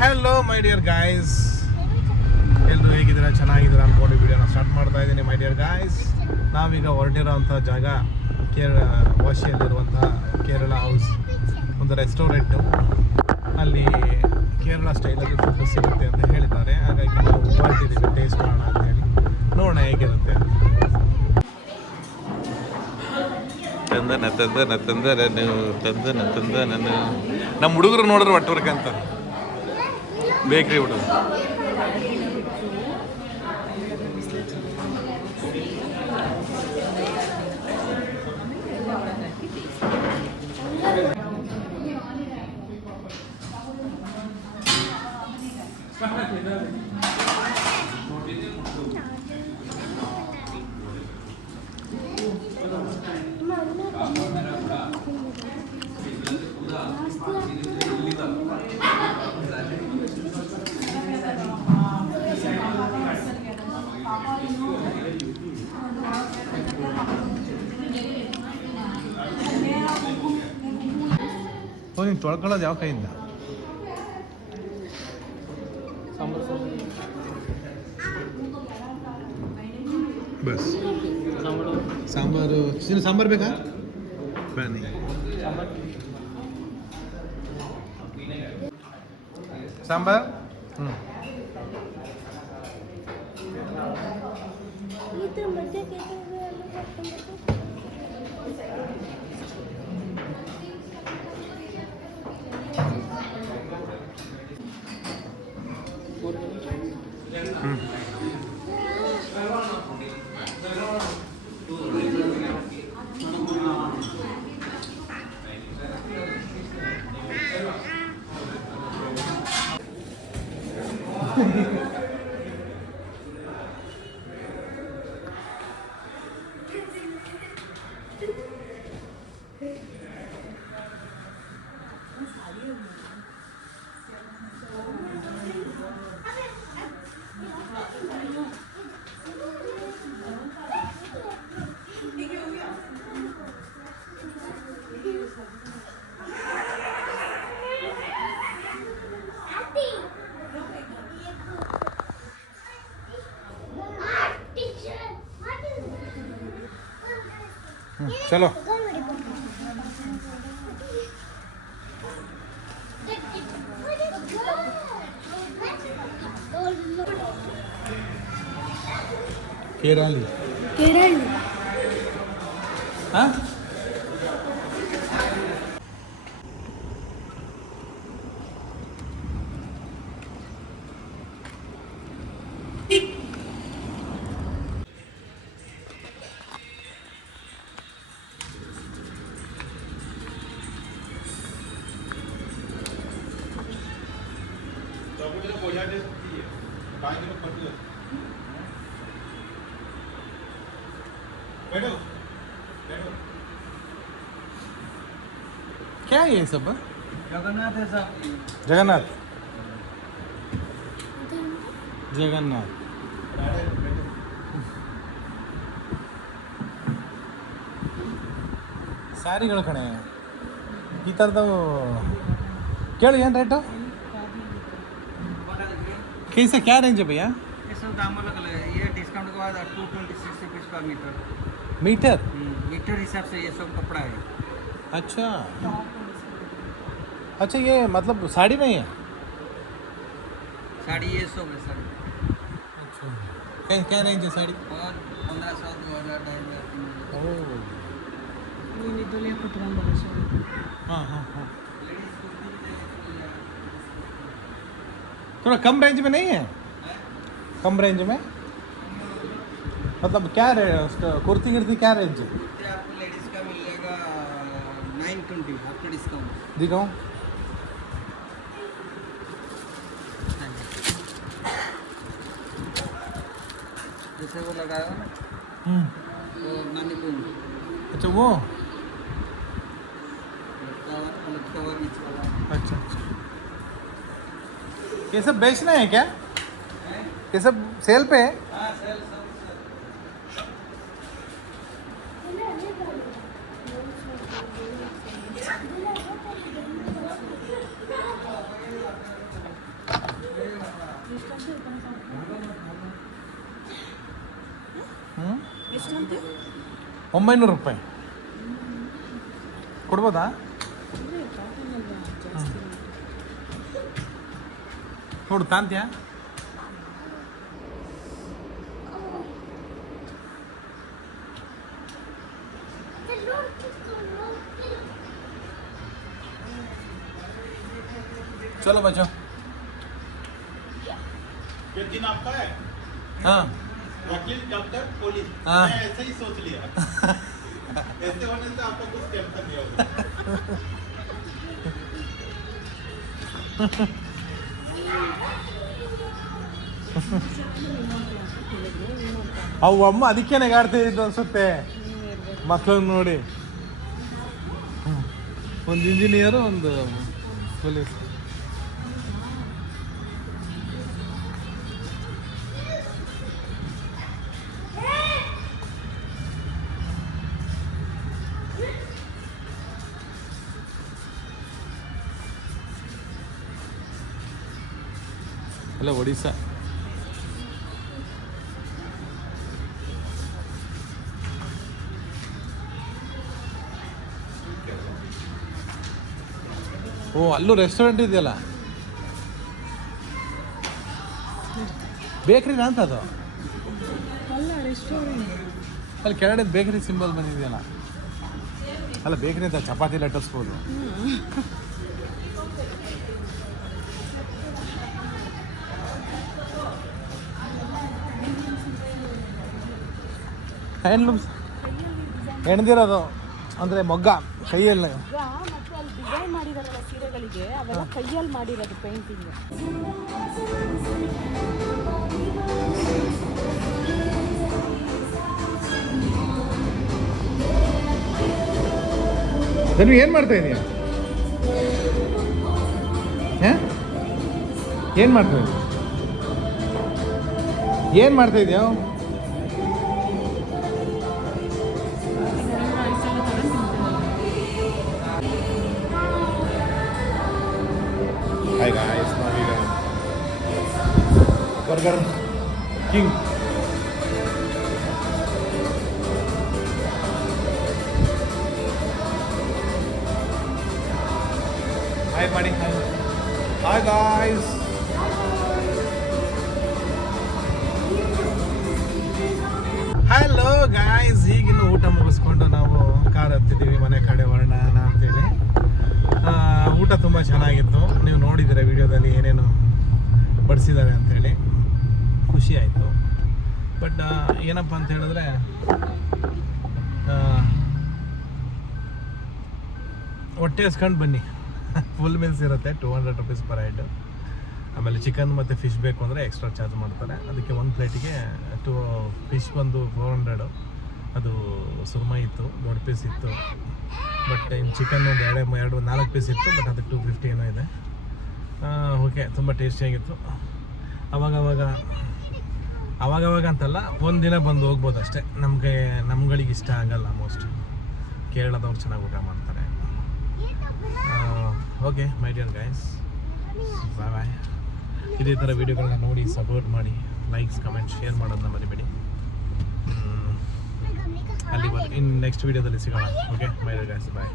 Hello my dear guys, ಎಲ್ಲರೂ ಹೇಗಿದ್ದೀರಾ? ಚೆನ್ನಾಗಿದ್ದೀರಾ ಅಂದ್ಕೊಂಡು ವಿಡಿಯೋನ ಸ್ಟಾರ್ಟ್ ಮಾಡ್ತಾ ಇದ್ದೀನಿ. ಮೈ ಡಿಯರ್ ಗಾಯ್ಸ್, ನಾವೀಗ ಹೊರಟಿರೋಂಥ ಜಾಗ ವಾಶಿಯಲ್ಲಿರುವಂತಹ ಕೇರಳ ಹೌಸ್, ಒಂದು ರೆಸ್ಟೋರೆಂಟು. ಅಲ್ಲಿ ಕೇರಳ ಸ್ಟೈಲಲ್ಲಿ ಫುಡ್ ಸಿಗುತ್ತೆ ಅಂತ ಹೇಳಿದ್ದಾರೆ. ಹಾಗಾಗಿ ನಾವು ಹೊರಟಿದ್ದೀವಿ ಟೇಸ್ಟ್ ಮಾಡೋಣ ಅಂತೇಳಿ, ನೋಡೋಣ ಹೇಗಿರುತ್ತೆ. ನಮ್ಮ ಹುಡುಗರು ನೋಡಿದ್ರೆ ಒಟ್ಟವರ್ಕ ಅಂತ ಬೇಕ್ರಿ ಹುಡುಗರು. ನೀನು ತೊಳ್ಕೊಳ್ಳೋದು ಯಾವ ಕೈಯಿಂದ? ಬಸ್ ಸಾಂಬಾರು. ಸಾಂಬಾರು ಬೇಕಾ? ಬನ್ನಿ. ಸಾಂಬಾರ್. चलो केरली हाँ बैठो बैठो। क्या है ये सब? जगन्नाथ है सब। जगन्नाथ जगन्नाथ ಸ್ಯಾರಿಗಳು ಕಣೆ ಈ ಥರದವು. ಕೇಳು ಏನು ರೇಟು? कैसे क्या रेंज है भैया? ये सब दाम अलग अलग है। ये डिस्काउंट के बाद 226 रुपीज़ का मीटर। मीटर? मीटर हिसाब से ये सब कपड़ा है। अच्छा अच्छा, ये मतलब साड़ी में ही है? साड़ी ये सब है साड़ी। अच्छा, क्या क्या रेंज है साड़ी? और 1500 2000 2500। ओह हाँ हाँ हाँ, थोड़ा कम रेंज में नहीं है? कम रेंज में मतलब क्या उसका कुर्ती गिरती क्या रेंज है? आपको लेडीज़ का मिल जाएगा 920 आफ्टर डिस्काउंट। दिखाऊं? जैसे वो लगाया ना वो मणिपुर। अच्छा वो कवर नीचे वाला। अच्छा अच्छा, ये सब बेचना है क्या? ये सब सेल पे है? हाँ सेल सब। ಎಷ್ಟಂತೆ 900 ರೂಪಾಯಿ ಕೊಡ್ಬೋದಾ? ಅಂದರೆ ಕಾಟನ್ ಅಲ್ವಾ ಜಾಸ್ತಿ ನೋಡು ತಾಂತ್ಯಾ चलो बच्चों ये दिन आपका है हाँ वकील डॉक्टर पुलिस हाँ। मैं ऐसे ही सोच लिया ऐसे होने से आपका कुछ टेंशन नहीं होगा ಅವು ಅಮ್ಮ ಅದಕ್ಕೆ ನೆಗಾಡ್ತಿದ್ದು ಅನ್ಸುತ್ತೆ ಮಕ್ಕಳನ್ನ ನೋಡಿ. ಒಂದು ಇಂಜಿನಿಯರು ಒಂದು ಪೊಲೀಸ್. ಅಲ್ಲ ಒಡಿಸ್ಸಾ. ಓ ಅಲ್ಲೂ ರೆಸ್ಟೋರೆಂಟ್ ಇದೆಯಲ್ಲ, ಬೇಕ್ರಿನಾ ಅಂತ ಅದು? ಅಲ್ಲ ರೆಸ್ಟೋರೆಂಟ್. ಅಲ್ಲಿ ಕೆಳಗಡೆ ಬೇಕರಿ ಸಿಂಬಲ್ ಬಂದಿದೆಯಲ್ಲ, ಅಲ್ಲ ಬೇಕರಿ ಅಂತ ಚಪಾತಿ ಲಟ್ಟಿಸ್ಬೋದು. ಹ್ಯಾಂಡ್ಲೂಮ್ಸ್ ಹೆಣ್ದಿರೋದು ಅಂದರೆ ಮೊಗ್ಗ ಕೈಯಲ್ಲಿ. ಈಗ ಮತ್ತೆ ಅಲ್ಲಿ ಡಿಸೈನ್ ಮಾಡಿದಾರಲ್ಲ ಸೀರೆಗಳಿಗೆ, ಅವೆಲ್ಲ ಕೈಯಲ್ಲಿ ಮಾಡಿರೋದು ಪೇಂಟಿಂಗ್. ಧನು ಏನು ಮಾಡ್ತಾ ಇದೀಯ? ಏನು ಮಾಡ್ತಾ ಇದೀಯ? ಏನು ಮಾಡ್ತಾ ಇದೆಯಾ? Hi guys, ನಾವೀಗ ಬರ್ಗರ್ ಕಿಂಗ್ ಹಾಯ್ ಮಾಡಿ. Hi guys, hello guys. ಈಗಿನ್ನು ಊಟ ಮುಗಿಸ್ಕೊಂಡು ನಾವು ಕಾರ್ ಹತ್ತಿದ್ದೀವಿ ಮನೆ ಕಡೆ ಹೊರಡೋಣ ಅಂತೇಳಿ. ಊಟ ತುಂಬ ಚೆನ್ನಾಗಿತ್ತು, ನೀವು ನೋಡಿದ್ದೀರ ವಿಡಿಯೋದಲ್ಲಿ ಏನೇನು ಬಡಿಸಿದ್ದಾರೆ ಅಂಥೇಳಿ. ಖುಷಿ ಆಯಿತು. ಬಟ್ ಏನಪ್ಪ ಅಂತ ಹೇಳಿದ್ರೆ ಹೊಟ್ಟೆ ಹಸ್ಕೊಂಡು ಬನ್ನಿ. ಫುಲ್ ಮೀಲ್ಸ್ ಇರುತ್ತೆ, 200 rupees ಪರ್ ಹೆಡ್. ಆಮೇಲೆ ಚಿಕನ್ ಮತ್ತು ಫಿಶ್ ಬೇಕು ಅಂದರೆ ಎಕ್ಸ್ಟ್ರಾ ಚಾರ್ಜ್ ಮಾಡ್ತಾರೆ. ಅದಕ್ಕೆ ಒಂದು ಪ್ಲೇಟಿಗೆ ಫಿಶ್ ಬಂದು 400. ಅದು ಸುರ್ಮೈ ಇತ್ತು, ದೊಡ್ಡ ಪೀಸ್ ಇತ್ತು. ಬಟ್ ಇನ್ನು ಚಿಕನ್ ಒಂದು 4 ಪೀಸ್ ಇತ್ತು, ಬಟ್ ಅದಕ್ಕೆ 250 ಏನೋ ಇದೆ. ಓಕೆ, ತುಂಬ ಟೇಸ್ಟಿಯಾಗಿತ್ತು. ಅವಾಗವಾಗ ಅಂತಲ್ಲ, ಒಂದಿನ ಬಂದು ಹೋಗ್ಬೋದು ಅಷ್ಟೇ. ನಮ್ಗಳಿಗೆ ಇಷ್ಟ ಆಗಲ್ಲ ಮೋಸ್ಟ್. ಕೇರಳದವ್ರು ಚೆನ್ನಾಗಿ ಊಟ ಮಾಡ್ತಾರೆ. ಓಕೆ ಮೈ ಡಿಯರ್ ಗೈಸ್, ಬಾಯ್ ಬಾಯ್. ಇದೇ ಥರ ವೀಡಿಯೋಗಳನ್ನ ನೋಡಿ ಸಪೋರ್ಟ್ ಮಾಡಿ, ಲೈಕ್ಸ್ ಕಮೆಂಟ್ ಶೇರ್ ಮಾಡೋದನ್ನ ಮರಿಬೇಡಿ. ಅಲ್ಲಿ ಇನ್ನು ನೆಕ್ಸ್ಟ್ ವೀಡಿಯೋದಲ್ಲಿ ಸಿಗೋಣ. Okay my dear guys, bye.